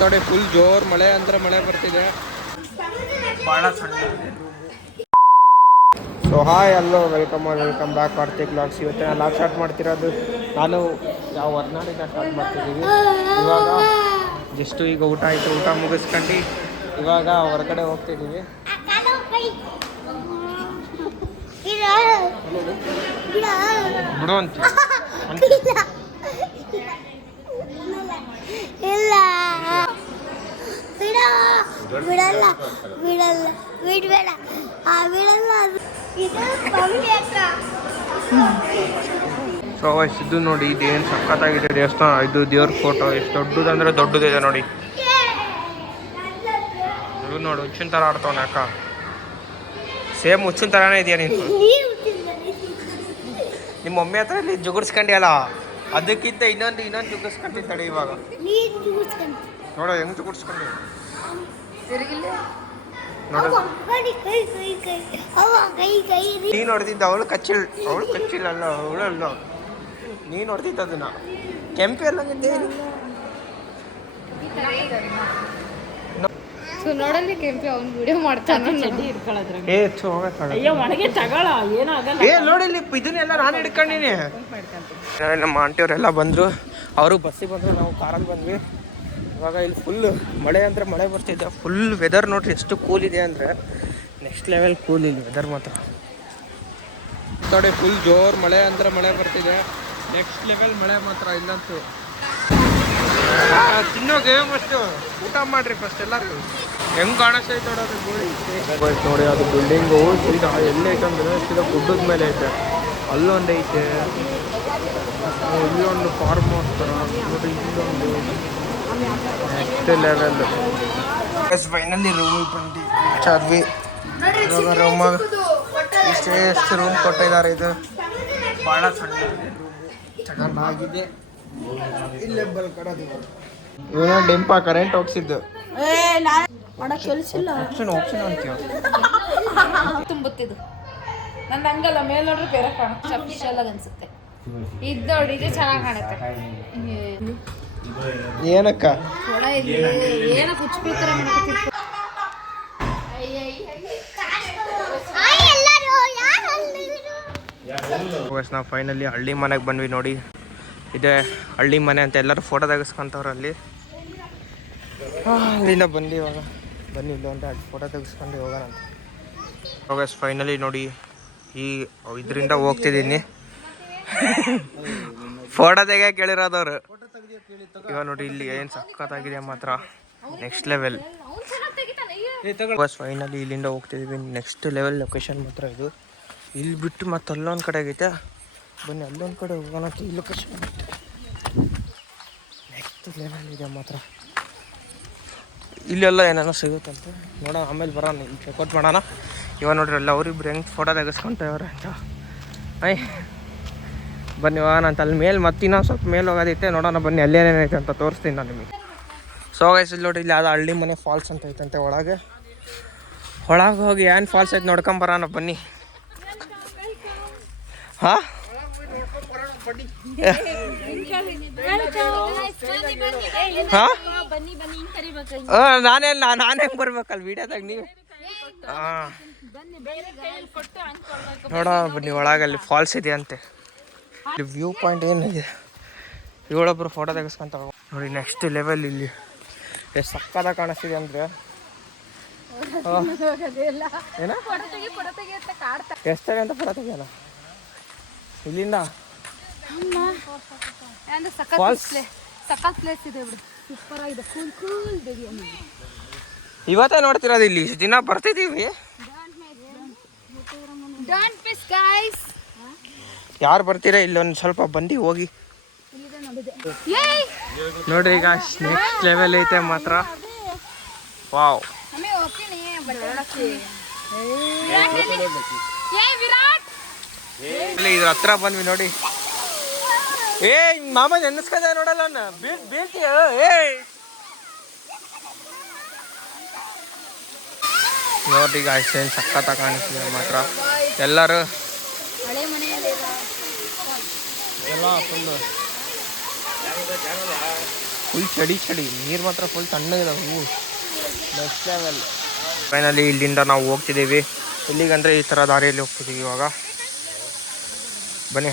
ನೋಡಿ ಫುಲ್ ಜೋರ್ ಮಳೆ ಅಂದ್ರೆ ಮಳೆ ಬರ್ತಿದೆ. ಭಾಳ ಸಣ್ಣ. So hi hello welcome back Karthik blogs. ಇವತ್ತು ನಾನು ಲಾಗ್ ಸ್ಟಾರ್ಟ್ ಮಾಡ್ತಿರೋದು ನಾನು ಯಾವ ಹೊರನಾಡಿಂದ ಸ್ಟಾರ್ಟ್ ಮಾಡ್ತಿದ್ದೀವಿ. ಇವಾಗ ಜಸ್ಟು ಈಗ ಊಟ ಆಯಿತು, ಊಟ ಮುಗಿಸ್ಕೊಂಡು ಇವಾಗ ಹೊರಗಡೆ ಹೋಗ್ತಿದ್ದೀವಿ. ಬಿಡು ಅಂತ ಬಿಡಲ್ಲ ಬಿಡಲ್ಲ ಬಿಡಬೇಡ ಬಿಡಲ್ಲ. ಸೊ ಇದು ನೋಡಿ, ಇದೇನು ಸಖತ್ತಾಗಿದೆ ದೇವಸ್ಥಾನ. ಇದು ದೇವ್ರ ಫೋಟೋ ಎಷ್ಟು ದೊಡ್ಡದಂದ್ರೆ ದೊಡ್ಡದಿದೆ ನೋಡಿ. ಇದು ನೋಡಿ ಹುಚ್ಚಿನ ಥರ ಆಡ್ತಾವನ ಅಕ್ಕ. ಸೇಮ್ ಹುಚ್ಚಿನ ಥರನೇ ಇದೆಯಾ ನೀನು? ನಿಮ್ಮ ಮಮ್ಮಿ ಹತ್ರ ಇಲ್ಲಿ ಜುಗುಡ್ಸ್ಕೊಂಡಿಯಲ್ಲ, ಅದಕ್ಕಿಂತ ಇನ್ನೊಂದು ಜುಗುಡ್ಸ್ಕೊಂಡಿದ್ದಾಳೆ ಇವಾಗ. ನೋಡೋ ಹೆಂಗ್ ಜುಗುಡ್ಸ್ಕೊಂಡು ನೋಡು. ನೀನು ಹೊಡೆದಿದ್ದ ಅವಳು ಕಚ್ಚಿಲ್ಲಲ್ಲ ಅವಳಲ್ಲ, ನೀನು ಹೊಡೆದಿದ್ದ ಅದನ್ನ. ಕೆಂಪು ಎಲ್ಲ ನೋಡಲ್ಲಿ ಕೆಂಪಿ ಅವ್ನು ವಿಡಿಯೋ ಮಾಡ್ತಾನೆ. ನೋಡಿಲ್ಲಿ ಇದನ್ನೆಲ್ಲ ನಾನು ಹಿಡ್ಕೊಂಡಿನಿ. ನಮ್ಮ ಆಂಟಿಯವರೆಲ್ಲ ಬಂದರು, ಅವರು ಬಸ್ಸಿಗೆ ಬಂದರು, ನಾವು ಕಾರಲ್ಲಿ ಬಂದ್ವಿ. ಇವಾಗ ಇಲ್ಲಿ ಫುಲ್ ಮಳೆ ಅಂದರೆ ಮಳೆ ಬರ್ತಿದ್ದೆ. ಫುಲ್ ವೆದರ್ ನೋಡ್ರಿ ಎಷ್ಟು ಕೂಲ್ ಇದೆ ಅಂದರೆ ನೆಕ್ಸ್ಟ್ ಲೆವೆಲ್ ಕೂಲ್ ಇಲ್ಲಿ ವೆದರ್ ಮಾತ್ರ. ನೋಡಿ ಫುಲ್ ಜೋರ್ ಮಳೆ ಅಂದರೆ ಮಳೆ ಬರ್ತಿದೆ, ನೆಕ್ಸ್ಟ್ ಲೆವೆಲ್ ಮಳೆ ಮಾತ್ರ ಇಲ್ಲಂತೂ. ತಿನ್ನೋಗೆ ಫಸ್ಟು ಊಟ ಮಾಡಿರಿ ಫಸ್ಟ್ ಎಲ್ಲರೂ. ಹೆಂಗೆ ಕಾಣಿಸ್ತೈತೆ ನೋಡೋದು ಗೋಳಿ ನೋಡಿ. ಅದು ಬಿಲ್ಡಿಂಗು ಸೀದಾ ಎಲ್ಲೈತೆ ಅಂದರೆ ಸೀದಾ ಗುಡ್ಡದ ಮೇಲೆ ಐತೆ. ಅಲ್ಲೊಂದು ಐತೆ, ಇಲ್ಲೊಂದು ಫಾರ್ಮ್ ಹೌಸ್ ಥರ ನೋಡಿ. ಇಲ್ಲೊಂದು ನೆಕ್ಸ್ಟ್ ಲೆವೆಲ್. ಫೈನಲಿ ರೂಮಿಗೆ ಬಂದು ಚಾದ್ವಿ. ಇವಾಗ ರೂಮಾಗ ಎಷ್ಟು ರೂಮ್ ಕೊಟ್ಟಿದ್ದಾರೆ. ಇದು ಭಾಳ ಸಣ್ಣ ಚೆನ್ನಾಗಿದೆ. ಇಲ್ಲೇ ಬಲ್ಕಡೋದು ಇವನ ಡೆಂಪ ಕರೆಂಟ್ ಹೋಗ್ಸಿದ್ದು ತುಂಬುತ್ತಿದ್ದು ನನ್ನ ಹಂಗಲ್ಲ. ಮೇಲೆ ನೋಡ್ರಿ ಬೇರೆ ಕಾಣುತ್ತೆ, ಸಫಿಷಿಯಲ್ ಆಗಿ ಅನ್ಸುತ್ತೆ. ಇದು ನೋಡಿ, ಇದು ಚೆನ್ನಾಗಿ ಕಾಣುತ್ತೆ. ಏನಕ್ಕ ಏನ ಕುಚ್ಬಿಡ್ತಾರೆ ನಾವು ಫೈನಲಿ ಹಳ್ಳಿ ಮನೆಗೆ ಬಂದ್ವಿ ನೋಡಿ. ಇದೆ ಹಳ್ಳಿ ಮನೆ ಅಂತ ಎಲ್ಲರೂ ಫೋಟೋ ತೆಗೆಸ್ಕೊಂತವ್ರು ಅಲ್ಲಿ. ಅಲ್ಲಿಂದ ಬಂದು ಇವಾಗ ಬನ್ನಿ ಇಲ್ಲ ಅಂತ ಫೋಟೋ ತೆಗೆಸ್ಕೊಂಡು ಹೋಗೋಣ ಅಂತ. ಹೋಗಸ್ ಫೈನಲಿ ನೋಡಿ ಈ ಇದರಿಂದ ಹೋಗ್ತಿದ್ದೀನಿ. ಫೋಟೋ ತೆಗಿಯೋ ಕೇಳಿರೋದವ್ರು. ಇವಾಗ ನೋಡಿ ಇಲ್ಲಿ ಏನು ಸಖತ್ತಾಗಿದೆ ಮಾತ್ರ, ನೆಕ್ಸ್ಟ್ ಲೆವೆಲ್. ಫೈನಲಿ ಇಲ್ಲಿಂದ ಹೋಗ್ತಿದ್ದೀವಿ. ನೆಕ್ಸ್ಟ್ ಲೆವೆಲ್ ಲೊಕೇಶನ್ ಮಾತ್ರ ಇದು. ಇಲ್ಲಿ ಬಿಟ್ಟು ಮತ್ತೆ ಅಲ್ಲೊಂದು ಕಡೆ ಆಗೈತೆ, ಬನ್ನಿ ಅಲ್ಲೊಂದು ಕಡೆ ಹೋಗೋಣ ಅಂತ. ಈ ಲೊಕೇಶನ್ ನೆಕ್ಸ್ಟ್ ಲೆವೆಲ್ ಇದೆ ಮಾತ್ರ. ಇಲ್ಲೆಲ್ಲ ಏನೇನೋ ಸಿಗುತ್ತಂತೆ, ನೋಡೋಣ ಆಮೇಲೆ ಬರೋಣ, ಇಲ್ಲಿ ಚೆಕ್ಔಟ್ ಮಾಡೋಣ. ಇವಾಗ ನೋಡ್ರಿ ಎಲ್ಲ ಅವರಿಬ್ರು ಹೆಂಗೆ ಫೋಟೋ ತೆಗೆಸ್ಕೊಂತವ್ರೆ ಅಂತ. ಬನ್ನಿ ಇವಾಗ ನಾನು ಅಲ್ಲಿ ಮೇಲೆ ಮತ್ತೆ ಇನ್ನೊಂದು ಸ್ವಲ್ಪ ಮೇಲೆ ಹೋಗೋದೈತೆ, ನೋಡೋಣ ಬನ್ನಿ ಅಲ್ಲೇನೇನೈತೆ ಅಂತ ತೋರಿಸ್ತೀನಿ ನಾನು ನಿಮಗೆ. ಸೊ ಗೈಸ್ ಇಲ್ಲಿ ನೋಡಿ, ಇಲ್ಲಿ ಯಾವ್ದು ಹಳ್ಳಿ ಮನೆ ಫಾಲ್ಸ್ ಅಂತ ಐತಂತೆ. ಒಳಗೆ ಹೋಗಿ ಏನು ಫಾಲ್ಸ್ ಐತೆ ನೋಡ್ಕೊಂಬರೋಣ ಬನ್ನಿ. ಹಾಂ ನಾನೇ ಹೆಂಗೆ ಬರ್ಬೇಕಲ್ಲ ವೀಡಿಯೋದಾಗ ನೀವು. ಹಾಂ ನೋಡೋಣ ಬನ್ನಿ. ಒಳಗಲ್ಲಿ ಫಾಲ್ಸ್ ಇದೆ ಅಂತೆ. ಇಲ್ಲಿ ವ್ಯೂ ಪಾಯಿಂಟ್ ಏನಿದೆ, ಇವಳೊಬ್ರು ಫೋಟೋ ತೆಗೆಸ್ಕೊಂತ ನೋಡಿ. ನೆಕ್ಸ್ಟ್ ಲೆವೆಲ್ ಇಲ್ಲಿ ಎಷ್ಟು ಸಕ್ಕದಾಗ ಕಾಣಿಸ್ತಿದೆ ಅಂದರೆ ಏನ ಎಷ್ಟಾರೆ ಅಂತ ಫೋಟೋ ತೆಗಿಯೋಣ ಇಲ್ಲಿಂದ. ಇವತ್ತೇ ನೋಡ್ತಿರೋದು, ಇಲ್ಲಿ ಇಷ್ಟು ದಿನ ಬರ್ತಿದ್ದೀವಿ. ಯಾರು ಬರ್ತೀರಾ ಇಲ್ಲೊಂದು ಸ್ವಲ್ಪ ಬಂದು ಹೋಗಿ ನೋಡ್ರಿ. ಈಗ ನೆಕ್ಸ್ಟ್ ಲೆವೆಲ್ ಐತೆ ಮಾತ್ರ. ವಾವ್, ಇದ್ರ ಹತ್ರ ಬಂದ್ವಿ ನೋಡಿ. ಮಾಮ ನೆನೆಸ್ಕೊಂಡ ನೋಡಲ್ಲ ಬೀಳ್ತೀಯ. ನೋಡ್ರಿ ಈಗ ಏನು ಸಖತ್ತ ಕಾಣಿಸ್ತಿದೆ ಮಾತ್ರ. ಎಲ್ಲರೂ ಎಲ್ಲ ಫುಲ್ ಚಳಿ ನೀರು ಮಾತ್ರ ಫುಲ್ ತಣ್ಣಗಿದಾವೆ ಹೂವು ನೆಕ್ಸ್ಟ್ ಲೆವೆಲ್. ಫೈನಲಿ ಇಲ್ಲಿಂದ ನಾವು ಹೋಗ್ತಿದ್ದೀವಿ ಎಲ್ಲಿಗಂದರೆ ಈ ಥರ ದಾರಿಯಲ್ಲಿ ಹೋಗ್ತಿದ್ದೀವಿ ಇವಾಗ. ಬನ್ನಿ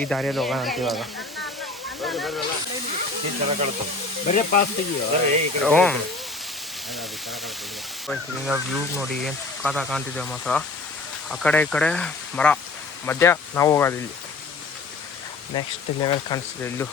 ಈ ದಾರಿಯಲ್ಲಿ ಹೋಗೋಣ ಅಂತ ಇವಾಗ. ವ್ಯೂ ನೋಡಿ ಏನು ಕಾದ ಕಾಣ್ತಿದೆ ಮಾತ್ರ. ಆ ಕಡೆ ಈ ಕಡೆ ಮರ ಮಧ್ಯ ನಾವು ಹೋಗೋದು ಇಲ್ಲಿ. ನೆಕ್ಸ್ಟ್ ಲೆವೆಲ್ ಕಾಣಿಸ್ತಿದೆ ಇಲ್ಲೂ.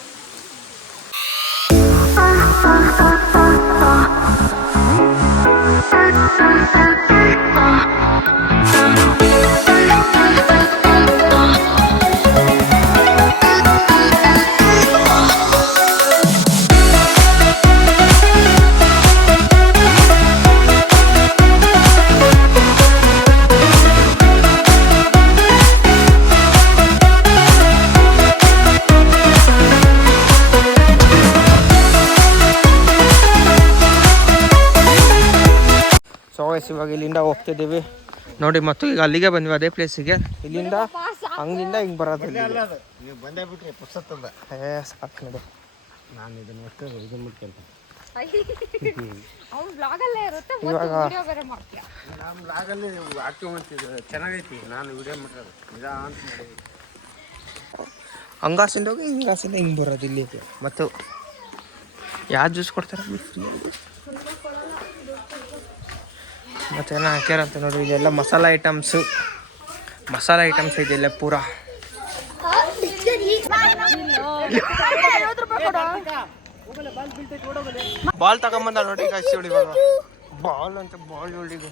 ಇವಾಗ ಇಲ್ಲಿಂದ ಹೋಗ್ತಿದ್ದೀವಿ ನೋಡಿ. ಮತ್ತು ಈಗ ಅಲ್ಲಿಗೆ ಬಂದ್ವಿ ಅದೇ ಪ್ಲೇಸಿಗೆ. ಇಲ್ಲಿಂದ ಹಂಗಿಂದ ಹಿಂಗೆ ಬರೋದು. ನೀವು ಬಂದೇ ಬಿಟ್ರಿ ಪುಸ್ತಕದ ಸಾಕು ನೋಡಿ. ನಾನು ಇದನ್ನ ಅಷ್ಟೇ ಇದು ಮಾಡ್ಕೊಂತ ನಮ್ಮ ಲಾಗಲ್ಲಿ ಹಾಕ್ಕೊಂಬಂತಿದ್ದೆ ಚೆನ್ನಾಗೈತಿ. ನಾನು ವಿಡಿಯೋ ಮಾಡಿರೋದು ನಿಜ ಅಂತ ಮಾಡಿದ್ವಿ. ಹಂಗಾಸಿಂದ ಹೋಗಿ ಹಿಂಗಾಸಿಂದ ಹಿಂಗೆ ಬರೋದು ಇಲ್ಲಿಗೆ. ಮತ್ತು ಯಾವ ಜ್ಯೂಸ್ ಕೊಡ್ತಾರೆ ಮತ್ತೇನೋ ಹಾಕ್ಯಾರಂತ ನೋಡಿ. ಇದೆಲ್ಲ ಮಸಾಲ ಐಟಮ್ಸು ಇದೆಲ್ಲ ಪೂರಾ. ಬಾಲ್ ತಗೊಂಬಂದ ನೋಡಿ ಕಾಯಿಸಿ ಹೊಡಿ. ಬಾಲ್ ಅಂತ ಬಾಲ್ ಹೊಡಿಗೆ